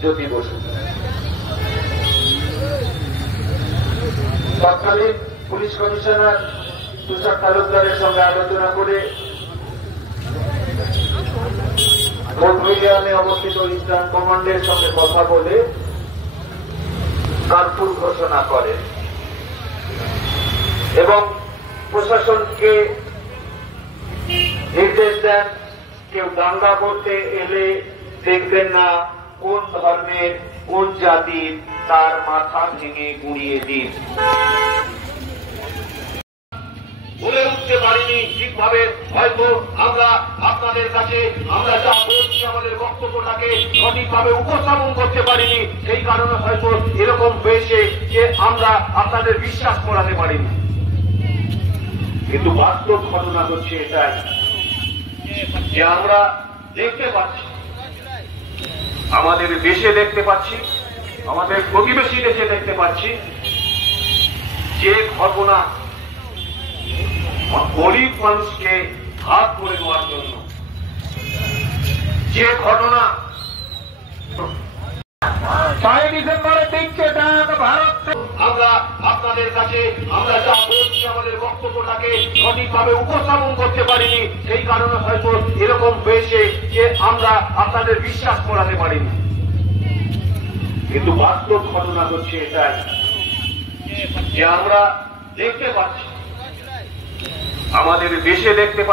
জ্যোতি বসু তৎকালীন police commissioner তুষার তালুকদারের সঙ্গে আলোচনা করে কোচবিহারে অবস্থিত ইস্টার্ন কমান্ডের সঙ্গে কথা বলে কারফিউ ঘোষণা করে এবং প্রশাসনকে নির্দেশ দেন কেউ দাঙ্গা করতে এলে দেখবেন না কোন ধর্মের কোন জাতির, তার মাথা ভেঙে গুঁড়িয়ে দিন। বলে উঠতে পারিনি ঠিকভাবে, হয়তো আমরা আপনাদের কাছে আমরা যা বলছি আমাদের বক্তব্যটাকে সঠিকভাবে উপস্থাপন করতে পারিনি, সেই কারণে হয়তো এরকম হয়েছে যে আমরা আপনাদের বিশ্বাস করাতে পারিনি। কিন্তু বাস্তব ঘটনা হচ্ছে এটাই যে আমরা দেখতে পাচ্ছি, আমাদের দেশে দেখতে পাচ্ছি, আমাদের প্রতিবেশী দেশে দেখতে পাচ্ছি যে ঘটনা গরিব মানুষকে হাত করে দেওয়ার জন্য, যে ঘটনা 6 ডিসেম্বরে দিচ্ছে ডাক ভারত। আমরা আপনাদের কাছে আমরা যা বলছি আমাদের বক্তব্যটাকে সঠিকভাবে উপস্থাপন করতে পারিনি, সেই কারণে হয়তো এরকম হয়েছে যে আমরা আপনাদের বিশ্বাস করাতে পারিনি। কিন্তু বাস্তব ঘটনা হচ্ছে এটাই যে আমরা দেখতে পাচ্ছি, আমাদের দেশে দেখতে পাচ্ছি।